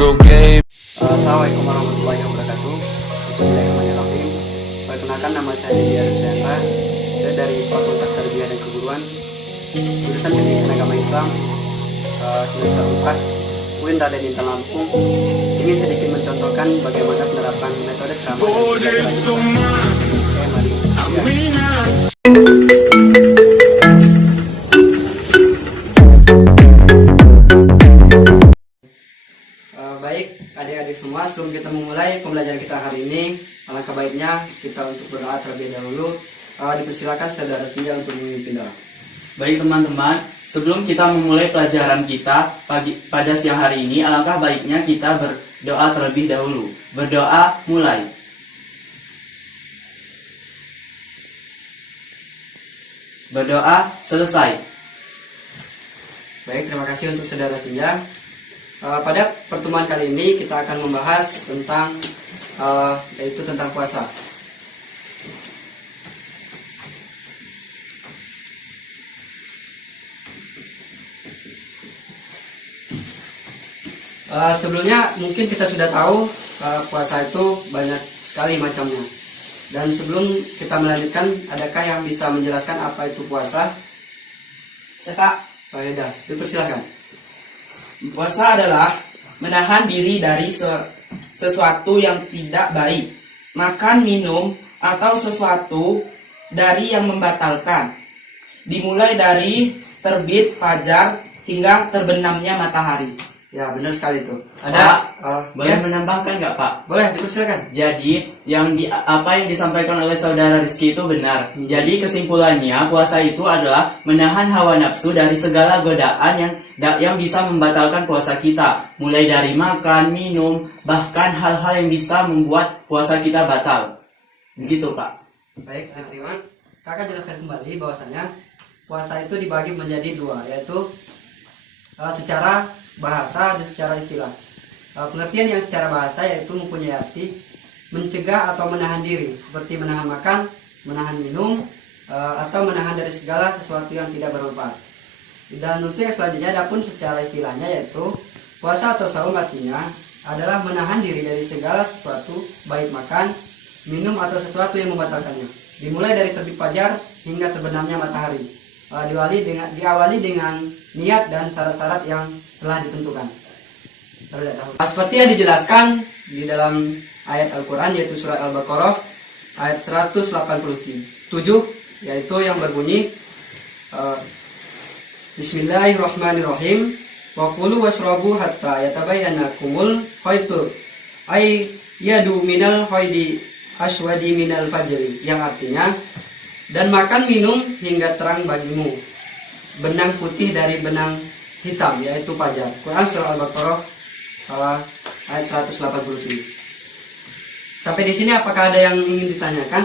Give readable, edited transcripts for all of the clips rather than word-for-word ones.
go game. Assalamualaikum warahmatullahi wabarakatuh. Bismillahirrahmanirrahim. Perkenalkan, nama saya Dedi Arusendra. Saya dari Fakultas Tarbiyah dan Keguruan, jurusan Pendidikan Agama Islam, semester 4, UIN Raden Intan Lampung. Ini sedikit mencontohkan bagaimana penerapan metode ceramah dan pembelajaran. Oke, mari baik adik-adik semua, sebelum kita memulai pembelajaran kita hari ini, alangkah baiknya kita untuk berdoa terlebih dahulu. Dipersilakan saudara Senja untuk memimpin doa. Baik teman-teman, sebelum kita memulai pelajaran kita pada siang hari ini, alangkah baiknya kita berdoa terlebih dahulu. Berdoa mulai. Berdoa selesai. Baik, terima kasih untuk saudara Senja. Pada pertemuan kali ini kita akan membahas tentang yaitu tentang puasa. Sebelumnya mungkin kita sudah tahu puasa itu banyak sekali macamnya. Dan sebelum kita melanjutkan, adakah yang bisa menjelaskan apa itu puasa? Pak, Pak Heda, dipersilakan. puasa adalah menahan diri dari sesuatu yang tidak baik, makan, minum, atau sesuatu dari yang membatalkan. Dimulai dari terbit fajar hingga terbenamnya matahari. Ya, benar sekali itu. Boleh Ya, menambahkan nggak Pak? boleh dipersilakan. Jadi apa yang disampaikan oleh saudara Rizky itu benar. Jadi kesimpulannya puasa itu adalah menahan hawa nafsu dari segala godaan yang bisa membatalkan puasa kita. Mulai dari makan, minum, bahkan hal-hal yang bisa membuat puasa kita batal. Begitu Pak. Baik, terima. Kakak jelaskan kembali bahwasanya puasa itu dibagi menjadi dua, yaitu secara bahasa dan secara istilah. Pengertian yang secara bahasa yaitu mempunyai arti mencegah atau menahan diri, seperti menahan makan, menahan minum, atau menahan dari segala sesuatu yang tidak bermanfaat. Dan untuk yang selanjutnya adapun secara istilahnya yaitu puasa atau saum artinya adalah menahan diri dari segala sesuatu, baik makan, minum atau sesuatu yang membatalkannya. Dimulai dari terbit fajar hingga terbenamnya matahari. Diawali dengan niat dan syarat-syarat yang telah ditentukan. Seperti yang dijelaskan di dalam ayat Al-Quran, yaitu surat Al-Baqarah ayat 187, yaitu yang berbunyi Bismillahirrahmanirrahim, wa kulu wasrabu hatta yatabayyana kumul khaytul ayyadu minal khaydi aswadi minal fajri, yang artinya dan makan minum hingga terang bagimu benang putih dari benang hitam, yaitu fajar. Quran surah Al-Baqarah ayat 187. Sampai di sini apakah ada yang ingin ditanyakan?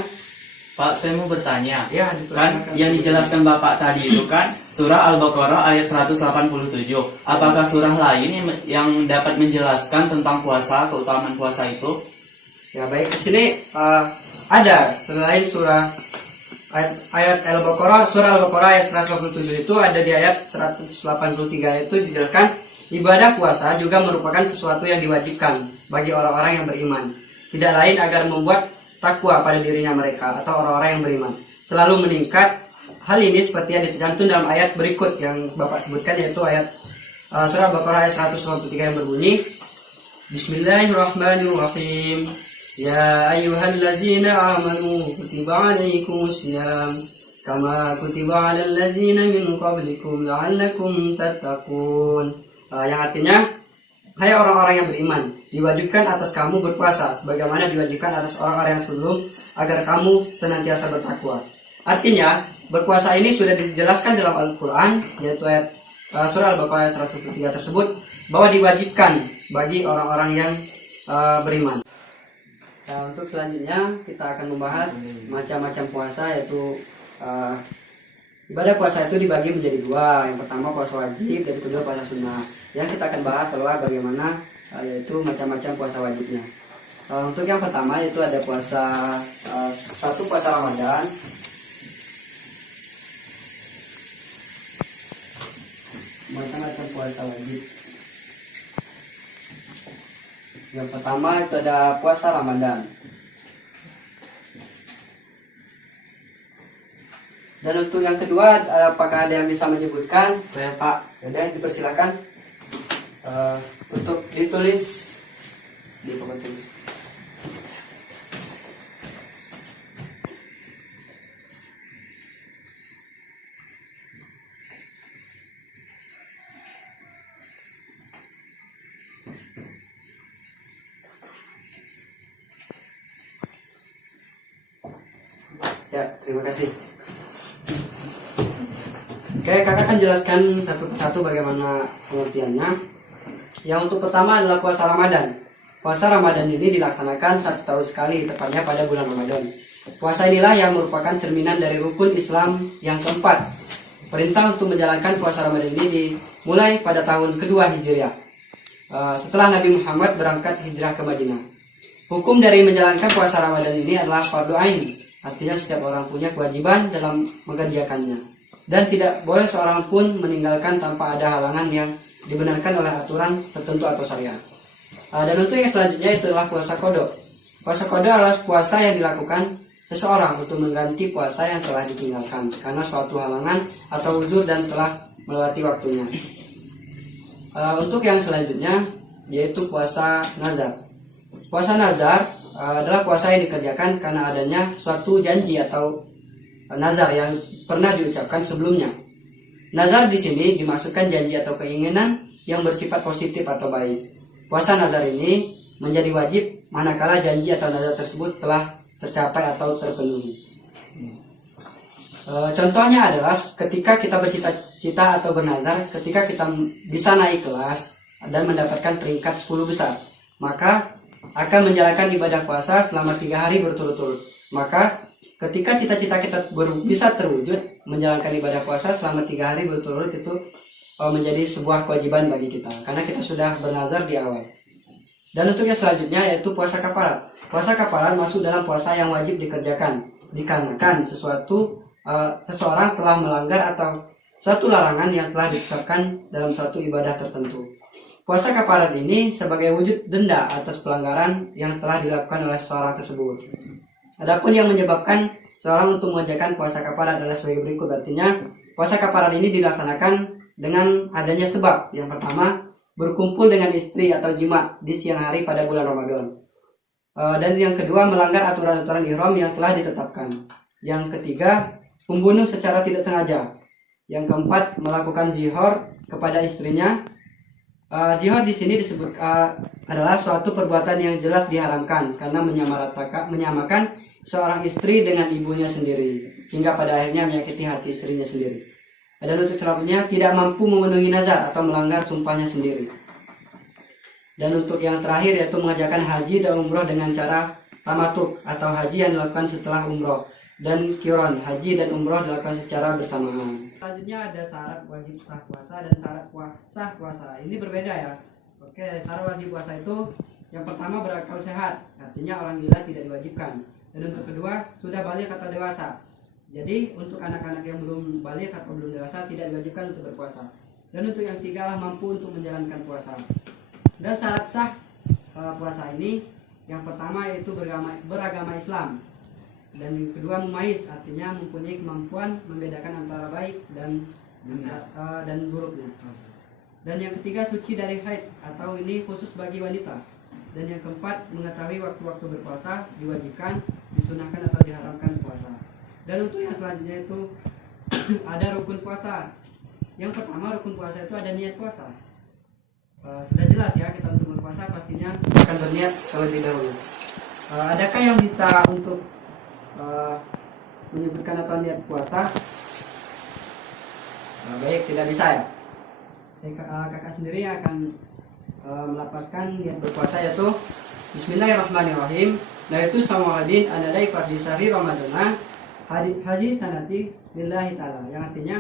Pak, saya mau bertanya. Ya, Kan dipersilakan. yang dijelaskan Bapak tadi itu kan surah Al-Baqarah ayat 187. Apakah surah lain yang dapat menjelaskan tentang puasa, keutamaan puasa itu? Ya, baik, di sini ada selain surah ayat Al-Baqarah, surah Al-Baqarah ayat 187 itu ada di ayat 183, itu dijelaskan ibadah puasa juga merupakan sesuatu yang diwajibkan bagi orang-orang yang beriman. Tidak lain agar membuat takwa pada dirinya mereka atau orang-orang yang beriman selalu meningkat. Hal ini seperti yang dicantum dalam ayat berikut yang Bapak sebutkan, yaitu ayat surah Al-Baqarah ayat 193 yang berbunyi Bismillahirrahmanirrahim. Ya ayyuhallazina amanu kutiba alaikumus syiyam kama kutiba alal ladzina min qablikum la'allakum tattaqun. Yang artinya, hai orang-orang yang beriman, diwajibkan atas kamu berpuasa sebagaimana diwajibkan atas orang-orang yang sebelum agar kamu senantiasa bertakwa. Artinya, berpuasa ini sudah dijelaskan dalam Al-Qur'an, yaitu ayat surah Al-Baqarah ayat 103 tersebut, bahwa diwajibkan bagi orang-orang yang beriman. Nah, untuk selanjutnya kita akan membahas macam-macam puasa, yaitu ibadah puasa itu dibagi menjadi dua. Yang pertama puasa wajib dan kedua puasa sunnah. Yang kita akan bahas adalah bagaimana yaitu macam-macam puasa wajibnya. Untuk yang pertama yaitu ada puasa satu puasa Ramadan, macam-macam puasa wajib. Yang pertama itu ada puasa Ramadan. Dan untuk yang kedua, apakah ada yang bisa menyebutkan? Saya Pak. Yaudah, dipersilakan untuk ditulis di papan tulis. Ya, terima kasih. Oke, kakak akan jelaskan satu persatu bagaimana pengertiannya. Yang untuk pertama adalah puasa Ramadan. Puasa Ramadan ini dilaksanakan 1 tahun sekali, tepatnya pada bulan Ramadan. Puasa inilah yang merupakan cerminan dari rukun Islam yang keempat. Perintah untuk menjalankan puasa Ramadan ini dimulai pada tahun kedua Hijriah, setelah Nabi Muhammad berangkat hijrah ke Madinah. Hukum dari menjalankan puasa Ramadan ini adalah fardu ain, artinya setiap orang punya kewajiban dalam mengerjakannya, dan tidak boleh seorang pun meninggalkan tanpa ada halangan yang dibenarkan oleh aturan tertentu atau syariat. Dan untuk yang selanjutnya itu adalah puasa qada. Puasa qada adalah puasa yang dilakukan seseorang untuk mengganti puasa yang telah ditinggalkan karena suatu halangan atau uzur dan telah melewati waktunya. Untuk yang selanjutnya yaitu puasa nazar. Puasa nazar adalah puasa yang dikerjakan karena adanya suatu janji atau nazar yang pernah diucapkan sebelumnya. Nazar di sini dimaksudkan janji atau keinginan yang bersifat positif atau baik. Puasa nazar ini menjadi wajib manakala janji atau nazar tersebut telah tercapai atau terpenuhi. Contohnya adalah ketika kita bercita-cita atau bernazar, ketika kita bisa naik kelas dan mendapatkan peringkat 10 besar, maka akan menjalankan ibadah puasa selama 3 hari berturut-turut. Maka ketika cita-cita kita bisa terwujud, menjalankan ibadah puasa selama 3 hari berturut-turut itu menjadi sebuah kewajiban bagi kita, karena kita sudah bernazar di awal. Dan untuk yang selanjutnya yaitu puasa kafarat. Puasa kafarat masuk dalam puasa yang wajib dikerjakan, dikarenakan seseorang telah melanggar atau suatu larangan yang telah ditetapkan dalam suatu ibadah tertentu. Puasa kafarat ini sebagai wujud denda atas pelanggaran yang telah dilakukan oleh seseorang tersebut. Adapun yang menyebabkan seorang untuk mengerjakan puasa kafarat adalah sebagai berikut. Artinya, puasa kafarat ini dilaksanakan dengan adanya sebab. Yang pertama, berkumpul dengan istri atau jima di siang hari pada bulan Ramadan. Dan yang kedua, melanggar aturan-aturan ihram yang telah ditetapkan. Yang ketiga, membunuh secara tidak sengaja. Yang keempat, melakukan jihor kepada istrinya. Jihor di sini disebut adalah suatu perbuatan yang jelas diharamkan karena menyamakan seorang istri dengan ibunya sendiri hingga pada akhirnya menyakiti hati istrinya sendiri. Dan untuk selanjutnya tidak mampu memenuhi nazar atau melanggar sumpahnya sendiri. Dan untuk yang terakhir yaitu mengerjakan haji dan umroh dengan cara tamatuk atau haji yang dilakukan setelah umroh, dan qiron, haji dan umroh dilakukan secara bersamaan. Selanjutnya ada syarat wajib sah puasa dan syarat sah puasa. Ini berbeda ya. Oke, syarat wajib puasa itu yang pertama berakal sehat, artinya orang gila tidak diwajibkan. Dan untuk kedua sudah balik atau dewasa. Jadi untuk anak-anak yang belum balik atau belum dewasa tidak diwajibkan untuk berpuasa. Dan untuk yang tiga lah mampu untuk menjalankan puasa. Dan syarat sah puasa ini yang pertama yaitu beragama Islam. Dan yang kedua mumayyiz, artinya mempunyai kemampuan membedakan antara baik dan buruknya. Dan yang ketiga suci dari haid, atau ini khusus bagi wanita. Dan yang keempat mengetahui waktu-waktu berpuasa, diwajibkan, disunahkan atau diharamkan puasa. Dan untuk yang selanjutnya itu ada rukun puasa. Yang pertama rukun puasa itu ada niat puasa. Sudah jelas ya, kita untuk berpuasa pastinya akan berniat terlebih dahulu. Adakah yang bisa untuk menyebutkan atau niat puasa? Baik, tidak bisa ya. Kakak sendiri akan melapaskan niat berpuasa yaitu Bismillahirrahmanirrahim. Yaitu samadin anadai fardhi sahri ramadana haji sanati lillahi ta'ala, yang artinya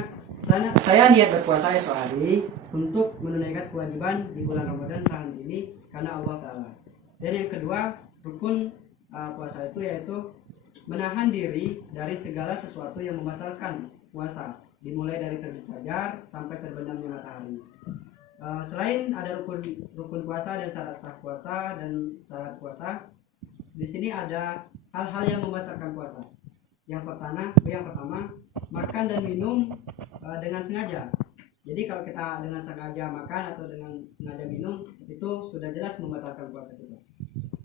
saya niat berpuasa esok hari untuk menunaikan kewajiban di bulan Ramadan tahun ini karena Allah Ta'ala. Dan yang kedua rukun puasa itu yaitu menahan diri dari segala sesuatu yang membatalkan puasa, dimulai dari terbit fajar sampai terbenamnya matahari. Selain ada rukun puasa dan syarat sah puasa dan syarat puasa, di sini ada hal-hal yang membatalkan puasa. Yang pertama, makan dan minum dengan sengaja. Jadi kalau kita dengan sengaja makan atau dengan sengaja minum, itu sudah jelas membatalkan puasa kita.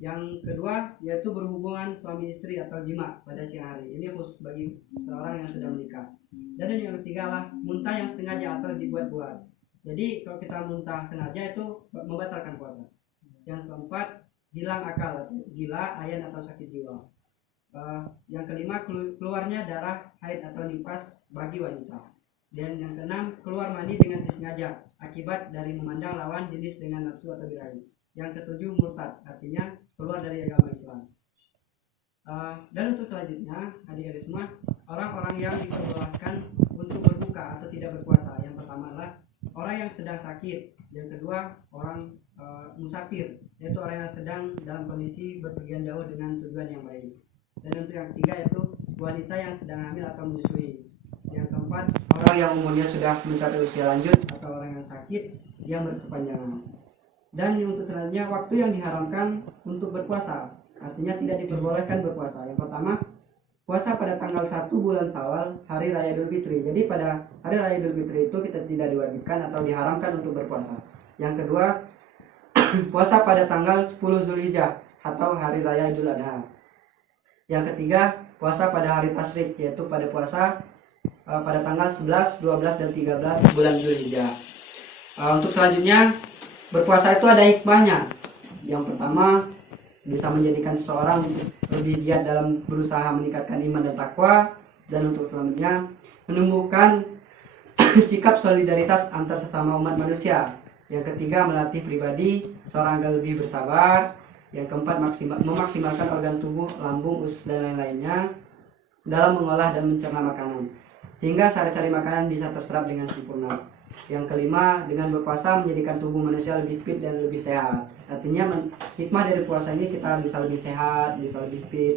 Yang kedua yaitu berhubungan suami istri atau jima pada siang hari. Ini khusus bagi seorang yang sudah menikah. Dan yang ketiga lah muntah yang sengaja atau dibuat-buat. Jadi kalau kita muntah sengaja itu membatalkan puasa. Yang keempat, hilang akal, gila, ayan atau sakit jiwa. Yang kelima, keluarnya darah haid atau nifas bagi wanita. Dan yang keenam, keluar mani dengan disengaja akibat dari memandang lawan jenis dengan nafsu atau birahi. Yang ketujuh, murtad, artinya keluar dari agama Islam. Dan untuk selanjutnya, adik-adik semua, orang-orang yang diperbolehkan untuk berbuka atau tidak berpuasa. Yang pertama adalah orang yang sedang sakit. Yang kedua, orang musafir, yaitu orang yang sedang dalam kondisi berpergian jauh dengan tujuan yang baik. Dan untuk yang ketiga yaitu wanita yang sedang hamil atau menyusui. Yang keempat, orang yang umurnya sudah mencapai usia lanjut atau orang yang sakit yang berkepanjangan. Dan untuk selanjutnya, waktu yang diharamkan untuk berpuasa, artinya tidak diperbolehkan berpuasa. Yang pertama, puasa pada tanggal 1 bulan Syawal, hari raya Idul Fitri. Jadi pada hari raya Idul Fitri itu kita tidak diwajibkan atau diharamkan untuk berpuasa. Yang kedua, puasa pada tanggal 10 Zulhijjah atau hari raya Idul Adha. Yang ketiga, puasa pada hari Tasyrik, yaitu pada puasa pada tanggal 11, 12, dan 13 bulan Zulhijjah. Untuk selanjutnya, berpuasa itu ada hikmahnya. Yang pertama, bisa menjadikan seseorang lebih giat dalam berusaha meningkatkan iman dan takwa. Dan untuk selanjutnya, menumbuhkan sikap solidaritas antar sesama umat manusia. Yang ketiga, melatih pribadi seorang agar lebih bersabar. Yang keempat, memaksimalkan organ tubuh, lambung, usus, dan lain-lainnya dalam mengolah dan mencerna makanan, sehingga sari-sari makanan bisa terserap dengan sempurna. Yang kelima, dengan berpuasa menjadikan tubuh manusia lebih fit dan lebih sehat. Artinya hikmah dari puasa ini kita bisa lebih sehat, bisa lebih fit.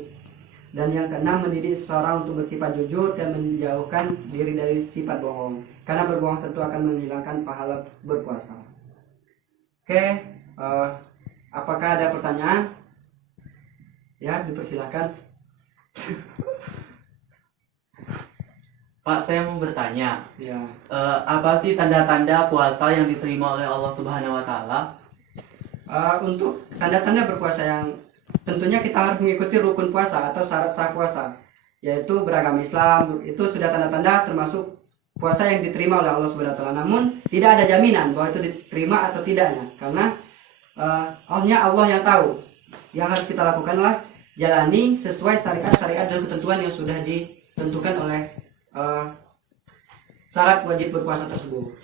Dan yang keenam, mendidik seseorang untuk bersifat jujur dan menjauhkan diri dari sifat bohong. Karena berbohong tentu akan menghilangkan pahala berpuasa. Oke, apakah ada pertanyaan? Ya, dipersilakan. Pak, saya mau bertanya. Ya. Apa sih tanda-tanda puasa yang diterima oleh Allah Subhanahu Wa Taala? Untuk tanda-tanda berpuasa yang tentunya kita harus mengikuti rukun puasa atau syarat sah puasa, yaitu beragama Islam. Itu sudah tanda-tanda termasuk puasa yang diterima oleh Allah Subhanahu Wa Taala. Namun tidak ada jaminan bahwa itu diterima atau tidaknya, karena hanya Allah yang tahu. Yang harus kita lakukan adalah jalani sesuai syariat dan ketentuan yang sudah ditentukan oleh syarat wajib berpuasa tersebut.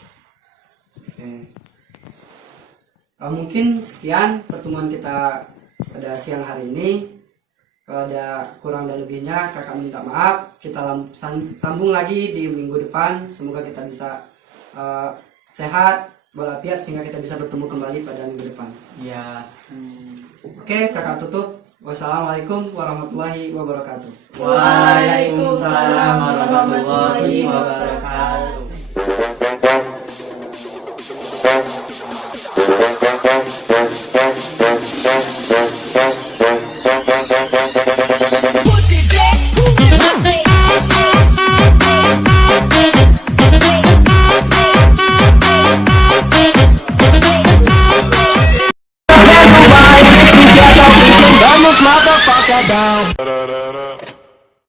Oke. Mungkin sekian pertemuan kita pada siang hari ini. Kalau ada kurang dan lebihnya, kakak minta maaf. Kita sambung lagi di minggu depan. Semoga kita bisa sehat walafiat sehingga kita bisa bertemu kembali pada minggu depan. Ya. Oke, kakak tutup. Wassalamualaikum warahmatullahi wabarakatuh. Waalaikumsalam warahmatullahi wabarakatuh. Motherfucker down.